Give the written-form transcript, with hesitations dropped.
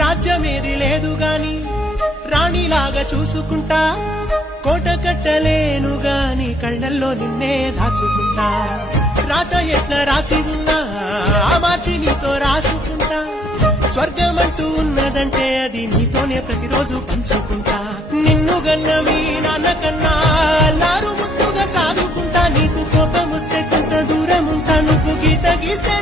రాజ్యమేది లేదు గాని రాణిలాగా చూసుకుంటా, కోట కట్టలేను గాని కళ్ళల్లో నిన్నే దాచుకుంటా. రాత ఎట్లా రాసి ఉన్నా ఆ మార్చి నీతో రాసుకుంటా. స్వర్గమంటూ ఉన్నదంటే అది నీతోనే ప్రతిరోజు పంచుకుంటా. నిన్ను గన్న మీ నాన్న కన్నా అల్లారు ముద్దుగా సాదుకుంటా. నీకు కోపం వస్తే కొంత దూరం ఉంటా, నువ్వు గీత గీస్తే